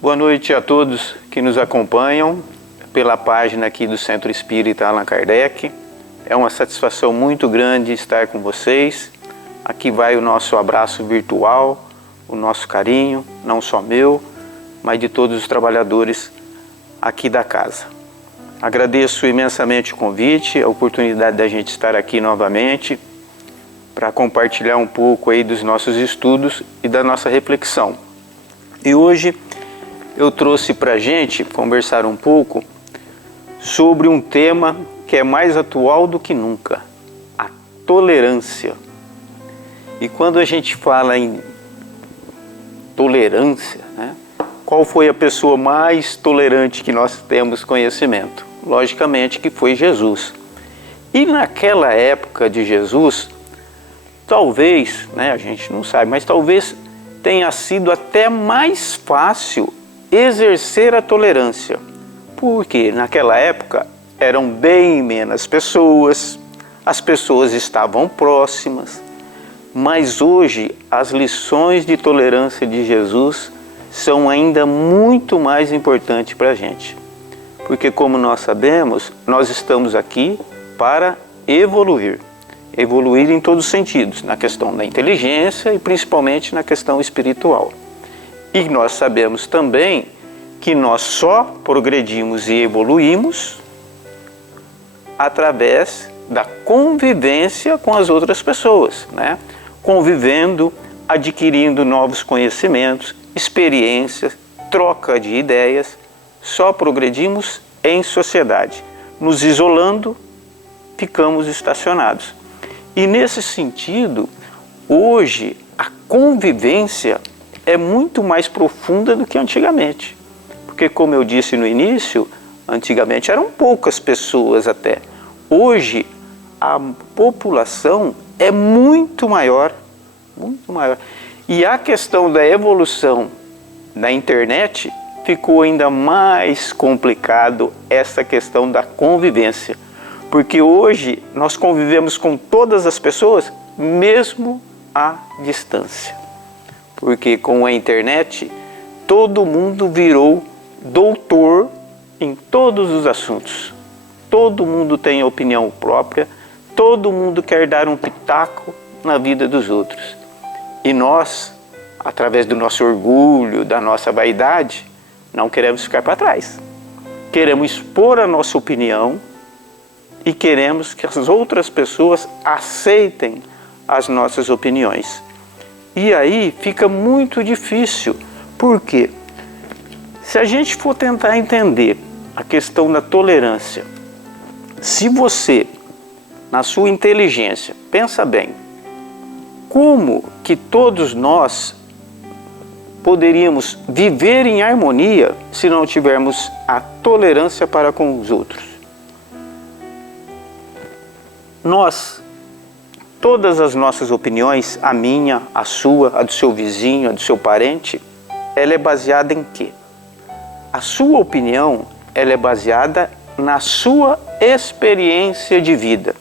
Boa noite a todos que nos acompanham pela página aqui do Centro Espírita Allan Kardec. É uma satisfação muito grande estar com vocês. Aqui vai o nosso abraço virtual, o nosso carinho, não só meu, mas de todos os trabalhadores aqui da casa. Agradeço imensamente o convite, a oportunidade da gente estar aqui novamente para compartilhar um pouco aí dos nossos estudos e da nossa reflexão. E hoje eu trouxe para a gente conversar um pouco sobre um tema que é mais atual do que nunca, a tolerância. E quando a gente fala em tolerância, né, qual foi a pessoa mais tolerante que nós temos conhecimento? Logicamente que foi Jesus. E naquela época de Jesus, talvez, né, a gente não sabe, mas talvez tenha sido até mais fácil exercer a tolerância, porque naquela época eram bem menos pessoas, as pessoas estavam próximas, mas hoje as lições de tolerância de Jesus são ainda muito mais importantes para a gente, porque como nós sabemos, nós estamos aqui para evoluir em todos os sentidos, na questão da inteligência e principalmente na questão espiritual. E nós sabemos também que nós só progredimos e evoluímos através da convivência com as outras pessoas, né? Convivendo, adquirindo novos conhecimentos, experiências, troca de ideias, só progredimos em sociedade. Nos isolando, ficamos estacionados. E nesse sentido, hoje a convivência é muito mais profunda do que antigamente. Porque, como eu disse no início, antigamente eram poucas pessoas até. Hoje a população é muito maior, muito maior. E a questão da evolução da internet ficou ainda mais complicado essa questão da convivência. Porque hoje nós convivemos com todas as pessoas, mesmo à distância. Porque com a internet, todo mundo virou doutor em todos os assuntos. Todo mundo tem opinião própria, todo mundo quer dar um pitaco na vida dos outros. E nós, através do nosso orgulho, da nossa vaidade, não queremos ficar para trás. Queremos expor a nossa opinião e queremos que as outras pessoas aceitem as nossas opiniões. E aí fica muito difícil. Por quê? Se a gente for tentar entender a questão da tolerância, se você, na sua inteligência, pensa bem, como que todos nós poderíamos viver em harmonia se não tivermos a tolerância para com os outros? Nós, todas as nossas opiniões, a minha, a sua, a do seu vizinho, a do seu parente, ela é baseada em quê? A sua opinião, ela é baseada na sua experiência de vida.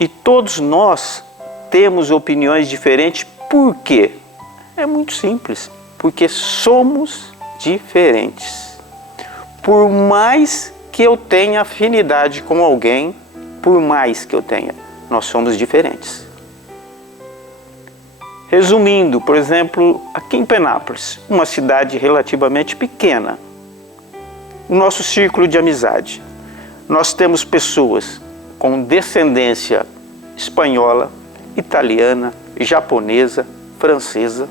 E todos nós temos opiniões diferentes. Por quê? É muito simples. Porque somos diferentes. Por mais que eu tenha afinidade com alguém, por mais que eu tenha, nós somos diferentes. Resumindo, por exemplo, aqui em Penápolis, uma cidade relativamente pequena, o nosso círculo de amizade, nós temos pessoas com descendência espanhola, italiana, japonesa, francesa,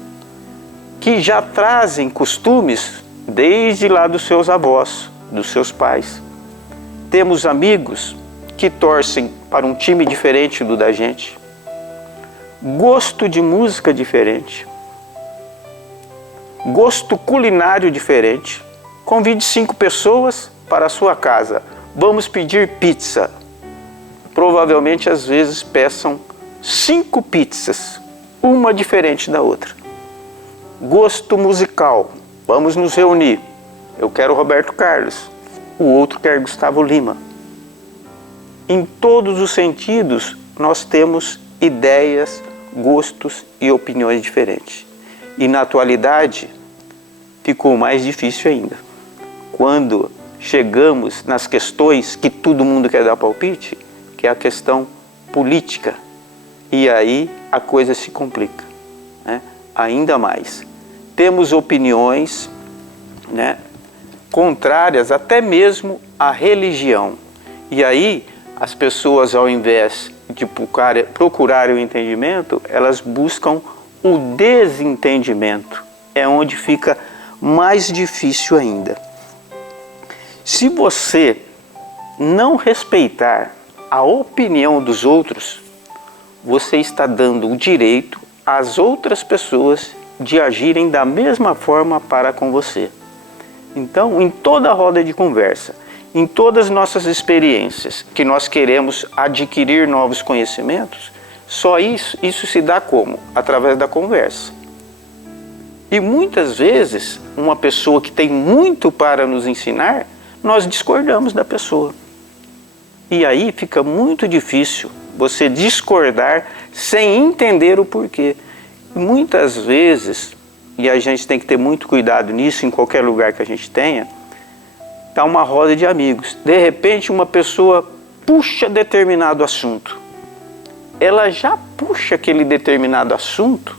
que já trazem costumes desde lá dos seus avós, dos seus pais. Temos amigos que torcem para um time diferente do da gente, gosto de música diferente, gosto culinário diferente. Convide 5 pessoas para a sua casa, vamos pedir pizza. Provavelmente, às vezes, peçam 5 pizzas, uma diferente da outra. Gosto musical, vamos nos reunir. Eu quero Roberto Carlos, o outro quer Gustavo Lima. Em todos os sentidos, nós temos ideias, gostos e opiniões diferentes. E na atualidade, ficou mais difícil ainda. Quando chegamos nas questões que todo mundo quer dar palpite, que é a questão política, e aí a coisa se complica, né? Ainda mais. Temos opiniões, né, contrárias até mesmo à religião. E aí as pessoas, ao invés de procurarem o entendimento, elas buscam o desentendimento. É onde fica mais difícil ainda. Se você não respeitar a opinião dos outros, você está dando o direito às outras pessoas de agirem da mesma forma para com você. Então, em toda roda de conversa, em todas as nossas experiências que nós queremos adquirir novos conhecimentos, só isso se dá como? Através da conversa. E muitas vezes, uma pessoa que tem muito para nos ensinar, nós discordamos da pessoa. E aí fica muito difícil você discordar sem entender o porquê. Muitas vezes, e a gente tem que ter muito cuidado nisso em qualquer lugar que a gente tenha, está uma roda de amigos. De repente uma pessoa puxa determinado assunto. Ela já puxa aquele determinado assunto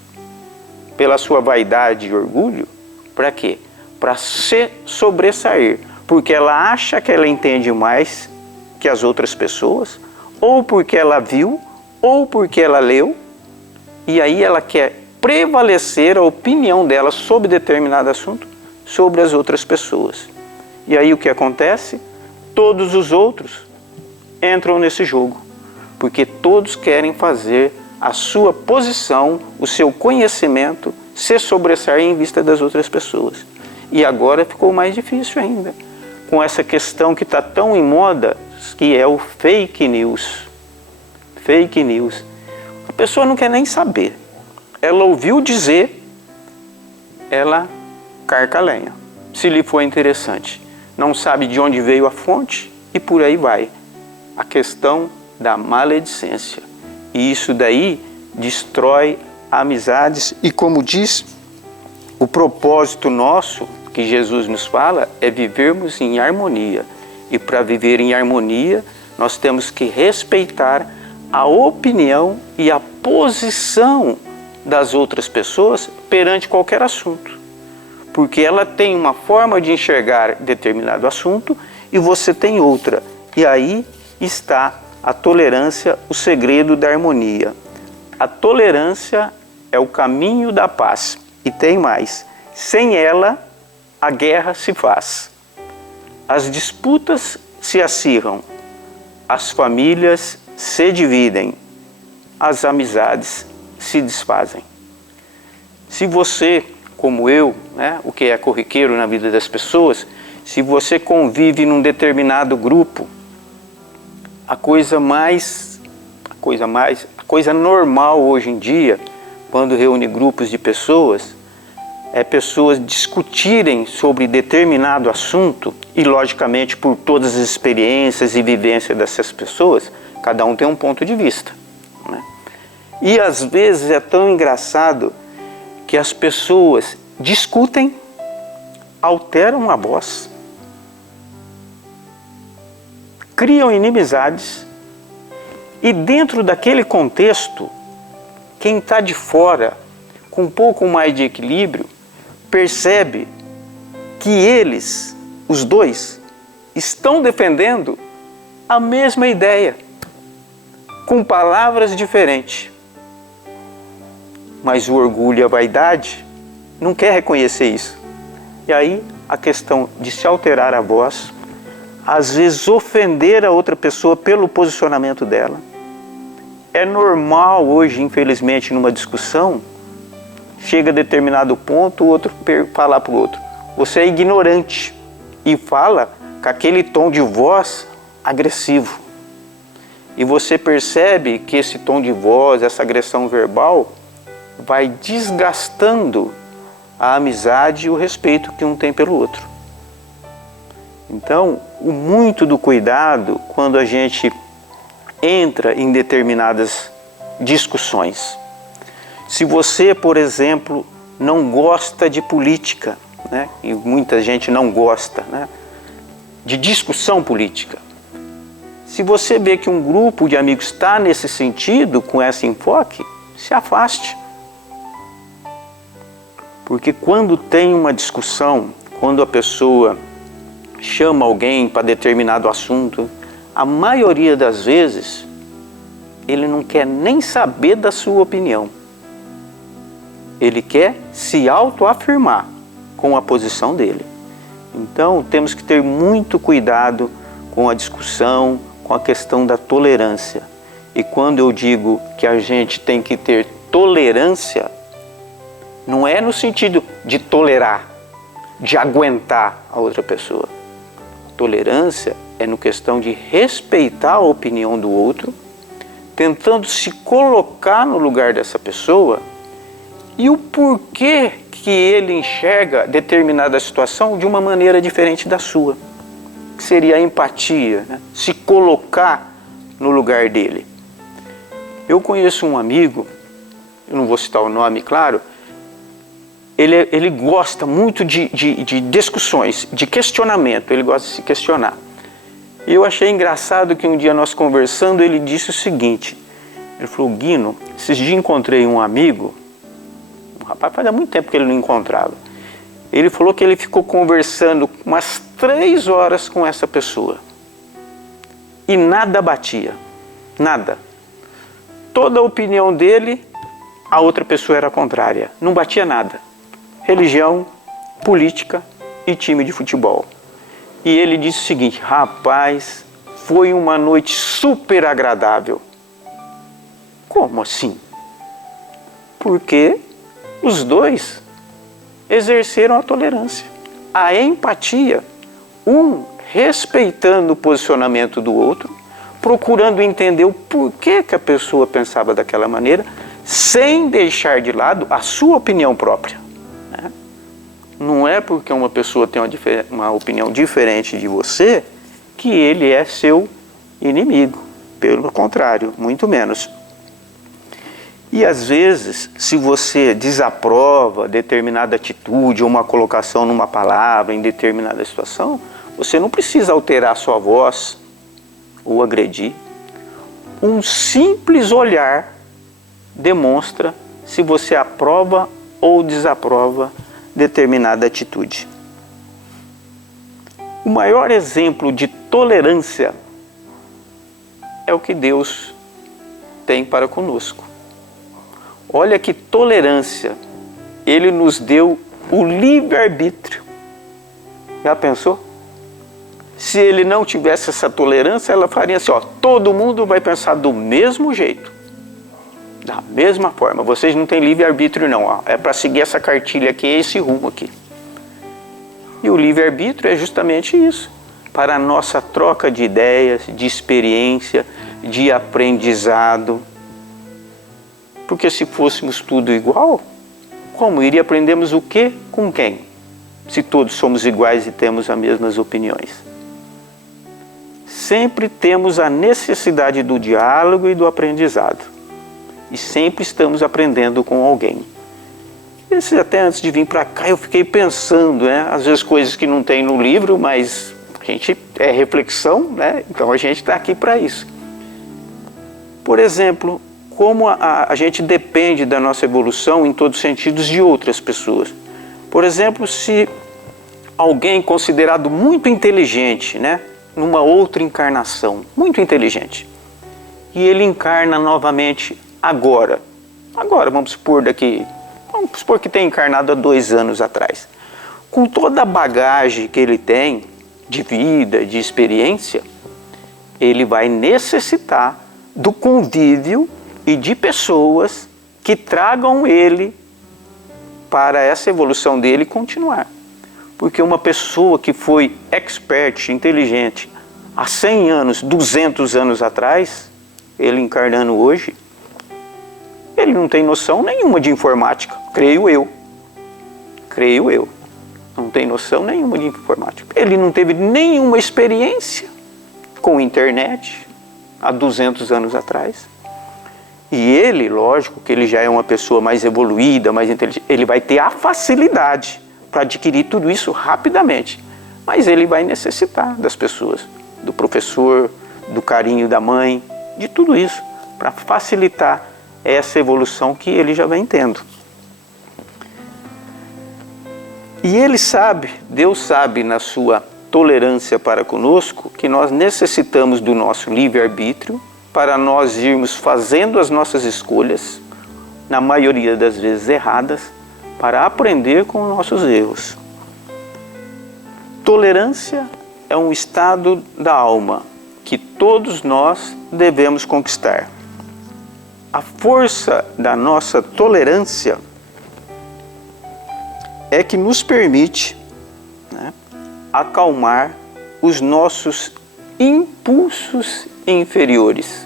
pela sua vaidade e orgulho. Para quê? Para se sobressair. Porque ela acha que ela entende mais que as outras pessoas, ou porque ela viu, ou porque ela leu, e aí ela quer prevalecer a opinião dela sobre determinado assunto sobre as outras pessoas. E aí o que acontece? Todos os outros entram nesse jogo, porque todos querem fazer a sua posição, o seu conhecimento se sobressair em vista das outras pessoas. E agora ficou mais difícil ainda, com essa questão que está tão em moda, que é o fake news. Fake news. A pessoa não quer nem saber. Ela ouviu dizer, ela carca a lenha, se lhe for interessante. Não sabe de onde veio a fonte e por aí vai. A questão da maledicência. E isso daí destrói amizades e, como diz, o propósito nosso, que Jesus nos fala, é vivermos em harmonia. E para viver em harmonia, nós temos que respeitar a opinião e a posição das outras pessoas perante qualquer assunto. Porque ela tem uma forma de enxergar determinado assunto e você tem outra. E aí está a tolerância, o segredo da harmonia. A tolerância é o caminho da paz. E tem mais, sem ela a guerra se faz. As disputas se acirram, as famílias se dividem, as amizades se desfazem. Se você, como eu, né, o que é corriqueiro na vida das pessoas, se você convive num determinado grupo, a coisa normal hoje em dia, quando reúne grupos de pessoas, é pessoas discutirem sobre determinado assunto e, logicamente, por todas as experiências e vivências dessas pessoas, cada um tem um ponto de vista, né? E às vezes é tão engraçado que as pessoas discutem, alteram a voz, criam inimizades e dentro daquele contexto, quem está de fora, com um pouco mais de equilíbrio, percebe que eles, os dois, estão defendendo a mesma ideia, com palavras diferentes. Mas o orgulho e a vaidade não quer reconhecer isso. E aí a questão de se alterar a voz, às vezes ofender a outra pessoa pelo posicionamento dela. É normal hoje, infelizmente, numa discussão, chega a determinado ponto, o outro falar para o outro: você é ignorante, e fala com aquele tom de voz agressivo. E você percebe que esse tom de voz, essa agressão verbal, vai desgastando a amizade e o respeito que um tem pelo outro. Então, muito do cuidado quando a gente entra em determinadas discussões. Se você, por exemplo, não gosta de política, né, e muita gente não gosta, né, de discussão política. Se você vê que um grupo de amigos está nesse sentido, com esse enfoque, se afaste. Porque quando tem uma discussão, quando a pessoa chama alguém para determinado assunto, a maioria das vezes ele não quer nem saber da sua opinião. Ele quer se autoafirmar com a posição dele. Então temos que ter muito cuidado com a discussão, com a questão da tolerância. E quando eu digo que a gente tem que ter tolerância, não é no sentido de tolerar, de aguentar a outra pessoa. Tolerância é no questão de respeitar a opinião do outro, tentando se colocar no lugar dessa pessoa e o porquê que ele enxerga determinada situação de uma maneira diferente da sua. Que seria a empatia, né? Se colocar no lugar dele. Eu conheço um amigo, eu não vou citar o nome, claro, ele gosta muito de discussões, de questionamento, ele gosta de se questionar. E eu achei engraçado que um dia nós conversando, ele disse o seguinte, ele falou, Guino, esses dias encontrei um amigo, um rapaz fazia muito tempo que ele não encontrava, ele falou que ele ficou conversando umas 3 horas com essa pessoa e nada batia, nada. Toda a opinião dele, a outra pessoa era contrária, não batia nada. Religião, política e time de futebol. E ele disse o seguinte, rapaz, foi uma noite super agradável. Como assim? Porque os dois exerceram a tolerância, a empatia, um respeitando o posicionamento do outro, procurando entender o porquê que a pessoa pensava daquela maneira, sem deixar de lado a sua opinião própria. Não é porque uma pessoa tem uma opinião diferente de você que ele é seu inimigo. Pelo contrário, muito menos. E às vezes, se você desaprova determinada atitude ou uma colocação numa palavra em determinada situação, você não precisa alterar a sua voz ou agredir. Um simples olhar demonstra se você aprova ou desaprova determinada atitude. O maior exemplo de tolerância é o que Deus tem para conosco. Olha que tolerância, Ele nos deu o livre-arbítrio. Já pensou? Se Ele não tivesse essa tolerância, ela faria assim, ó, todo mundo vai pensar do mesmo jeito. Da mesma forma, vocês não têm livre-arbítrio não, ó. É para seguir essa cartilha aqui, esse rumo aqui. E o livre-arbítrio é justamente isso, para a nossa troca de ideias, de experiência, de aprendizado. Porque se fôssemos tudo igual, como? Iria aprendermos o quê com quem? Se todos somos iguais e temos as mesmas opiniões. Sempre temos a necessidade do diálogo e do aprendizado. E sempre estamos aprendendo com alguém. Até antes de vir para cá eu fiquei pensando, né? Às vezes coisas que não tem no livro, mas a gente é reflexão, né? Então a gente está aqui para isso. Por exemplo, como a gente depende da nossa evolução em todos os sentidos de outras pessoas. Por exemplo, se alguém considerado muito inteligente, né? Numa outra encarnação, muito inteligente, e ele encarna novamente agora, vamos supor que tenha encarnado há 2 anos atrás. Com toda a bagagem que ele tem, de vida, de experiência, ele vai necessitar do convívio e de pessoas que tragam ele para essa evolução dele continuar. Porque uma pessoa que foi expert, inteligente, há 100 anos, 200 anos atrás, ele encarnando hoje, ele não tem noção nenhuma de informática, creio eu. Não tem noção nenhuma de informática. Ele não teve nenhuma experiência com internet há 200 anos atrás. E ele, lógico que ele já é uma pessoa mais evoluída, mais inteligente, ele vai ter a facilidade para adquirir tudo isso rapidamente. Mas ele vai necessitar das pessoas, do professor, do carinho da mãe, de tudo isso, para facilitar essa evolução que ele já vem tendo. E ele sabe, Deus sabe na sua tolerância para conosco, que nós necessitamos do nosso livre-arbítrio para nós irmos fazendo as nossas escolhas, na maioria das vezes erradas, para aprender com os nossos erros. Tolerância é um estado da alma que todos nós devemos conquistar. A força da nossa tolerância é que nos permite, né, acalmar os nossos impulsos inferiores.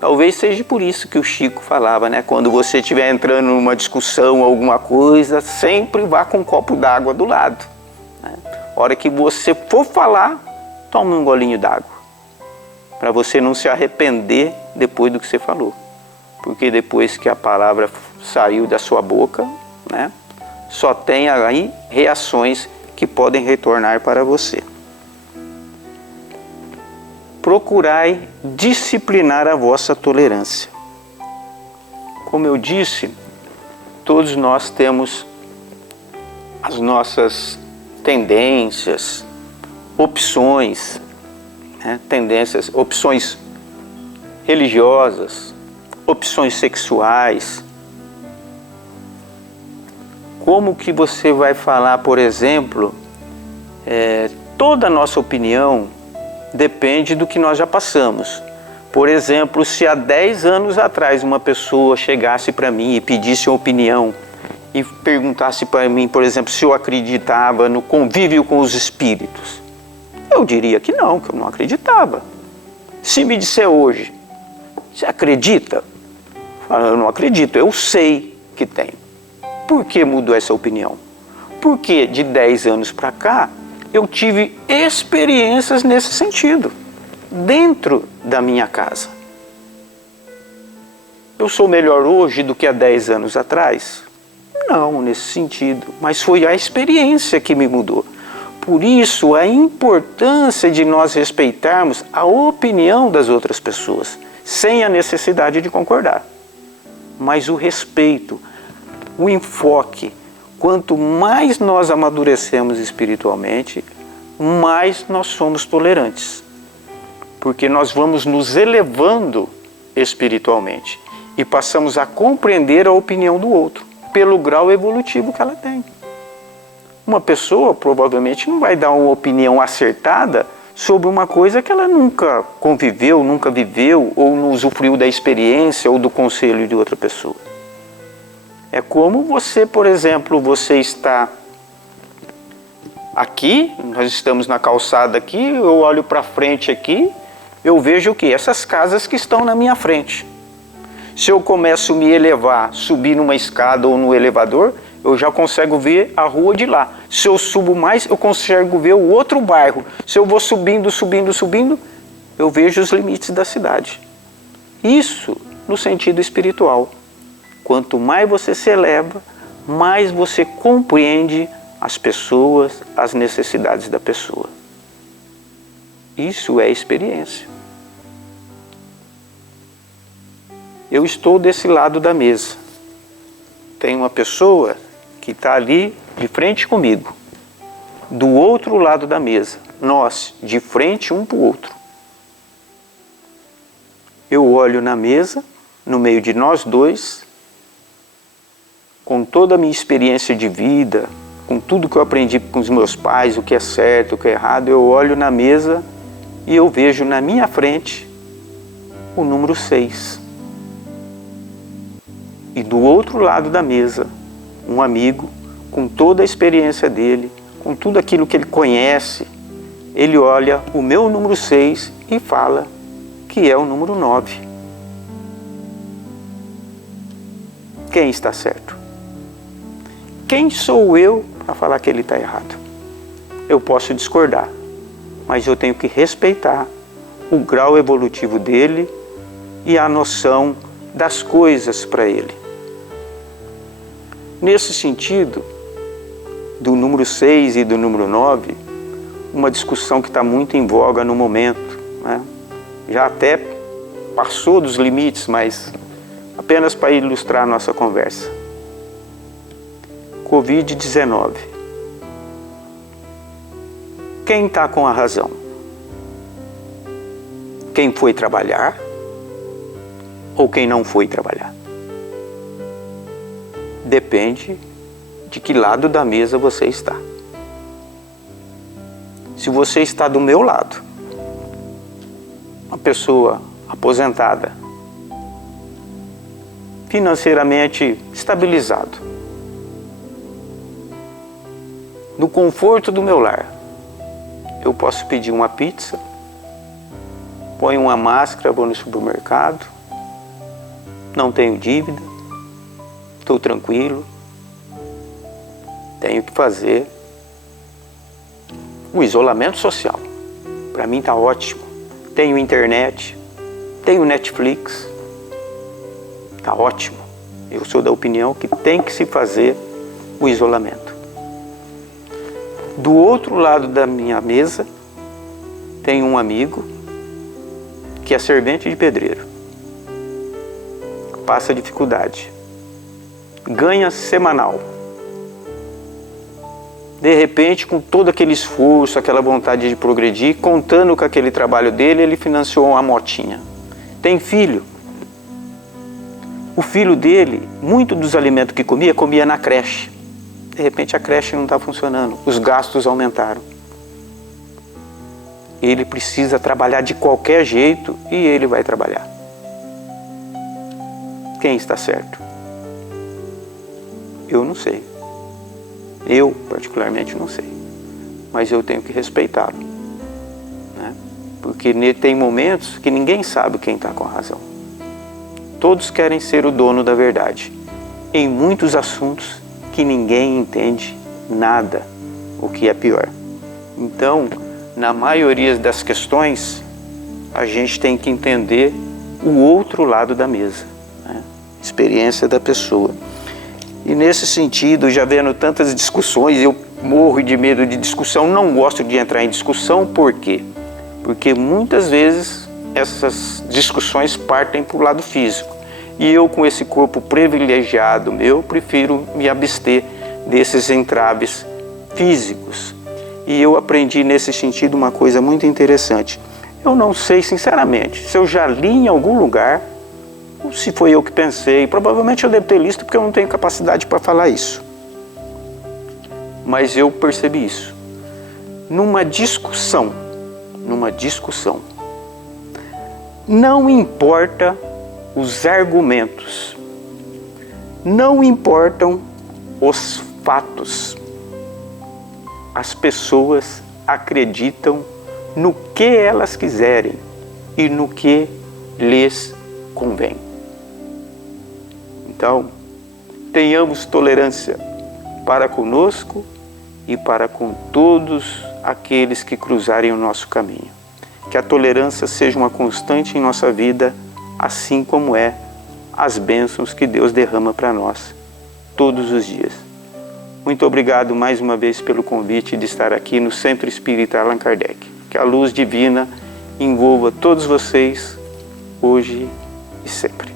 Talvez seja por isso que o Chico falava, né? Quando você estiver entrando numa discussão, alguma coisa, sempre vá com um copo d'água do lado. Né? A hora que você for falar, tome um golinho d'água, para você não se arrepender depois do que você falou. Porque depois que a palavra saiu da sua boca, né, só tem aí reações que podem retornar para você. Procurai disciplinar a vossa tolerância. Como eu disse, todos nós temos as nossas tendências, opções, né? Opções religiosas, opções sexuais. Como que você vai falar, por exemplo, toda a nossa opinião depende do que nós já passamos. Por exemplo, se há 10 anos atrás uma pessoa chegasse para mim e pedisse uma opinião e perguntasse para mim, por exemplo, se eu acreditava no convívio com os espíritos, eu diria que eu não acreditava. Se me disser hoje, você acredita? Eu não acredito, eu sei que tem. Por que mudou essa opinião? Porque de 10 anos para cá, eu tive experiências nesse sentido, dentro da minha casa. Eu sou melhor hoje do que há 10 anos atrás? Não, nesse sentido, mas foi a experiência que me mudou. Por isso, a importância de nós respeitarmos a opinião das outras pessoas, sem a necessidade de concordar. Mas o respeito, o enfoque, quanto mais nós amadurecemos espiritualmente, mais nós somos tolerantes. Porque nós vamos nos elevando espiritualmente e passamos a compreender a opinião do outro, pelo grau evolutivo que ela tem. Uma pessoa provavelmente não vai dar uma opinião acertada sobre uma coisa que ela nunca conviveu, nunca viveu, ou não usufruiu da experiência ou do conselho de outra pessoa. É como você, por exemplo, você está aqui, nós estamos na calçada aqui, eu olho para frente aqui, eu vejo o quê? Essas casas que estão na minha frente. Se eu começo a me elevar, subir numa escada ou no elevador, eu já consigo ver a rua de lá. Se eu subo mais, eu consigo ver o outro bairro. Se eu vou subindo, eu vejo os limites da cidade. Isso no sentido espiritual. Quanto mais você se eleva, mais você compreende as pessoas, as necessidades da pessoa. Isso é experiência. Eu estou desse lado da mesa. Tem uma pessoa que está ali de frente comigo. Do outro lado da mesa, nós de frente um para o outro. Eu olho na mesa, no meio de nós dois, com toda a minha experiência de vida, com tudo que eu aprendi com os meus pais, o que é certo, o que é errado, eu olho na mesa e eu vejo na minha frente o número 6. E do outro lado da mesa, um amigo, com toda a experiência dele, com tudo aquilo que ele conhece, ele olha o meu número 6 e fala que é o número 9. Quem está certo? Quem sou eu para falar que ele está errado? Eu posso discordar, mas eu tenho que respeitar o grau evolutivo dele e a noção das coisas para ele. Nesse sentido, do número 6 e do número 9, uma discussão que está muito em voga no momento, né? Já até passou dos limites, mas apenas para ilustrar a nossa conversa. Covid-19. Quem está com a razão? Quem foi trabalhar ou quem não foi trabalhar? Depende de que lado da mesa você está. Se você está do meu lado, uma pessoa aposentada, financeiramente estabilizado, no conforto do meu lar, eu posso pedir uma pizza, ponho uma máscara, vou no supermercado, não tenho dívida, estou tranquilo, tenho que fazer o isolamento social. Para mim está ótimo. Tenho internet, tenho Netflix, está ótimo. Eu sou da opinião que tem que se fazer o isolamento. Do outro lado da minha mesa, tem um amigo que é servente de pedreiro, passa dificuldade, ganha semanal. De repente, com todo aquele esforço, aquela vontade de progredir, contando com aquele trabalho dele, ele financiou uma motinha. Tem filho. O filho dele, muito dos alimentos que comia na creche. De repente a creche não está funcionando, os gastos aumentaram. Ele precisa trabalhar de qualquer jeito e ele vai trabalhar. Quem está certo? Eu não sei. Eu, particularmente, não sei. Mas eu tenho que respeitá-lo, né? Porque tem momentos que ninguém sabe quem está com a razão. Todos querem ser o dono da verdade. Em muitos assuntos que ninguém entende nada, o que é pior. Então, na maioria das questões, a gente tem que entender o outro lado da mesa, né? Experiência da pessoa. E nesse sentido, já vendo tantas discussões, eu morro de medo de discussão, não gosto de entrar em discussão, por quê? Porque muitas vezes essas discussões partem para o lado físico. E eu, com esse corpo privilegiado meu, prefiro me abster desses entraves físicos. E eu aprendi nesse sentido uma coisa muito interessante. Eu não sei, sinceramente, se eu já li em algum lugar, ou se foi eu que pensei. Provavelmente eu devo ter lido porque eu não tenho capacidade para falar isso. Mas eu percebi isso. Numa discussão, não importa os argumentos, não importam os fatos. As pessoas acreditam no que elas quiserem e no que lhes convém. Então, tenhamos tolerância para conosco e para com todos aqueles que cruzarem o nosso caminho. Que a tolerância seja uma constante em nossa vida, assim como é as bênçãos que Deus derrama para nós todos os dias. Muito obrigado mais uma vez pelo convite de estar aqui no Centro Espírita Allan Kardec. Que a luz divina envolva todos vocês, hoje e sempre.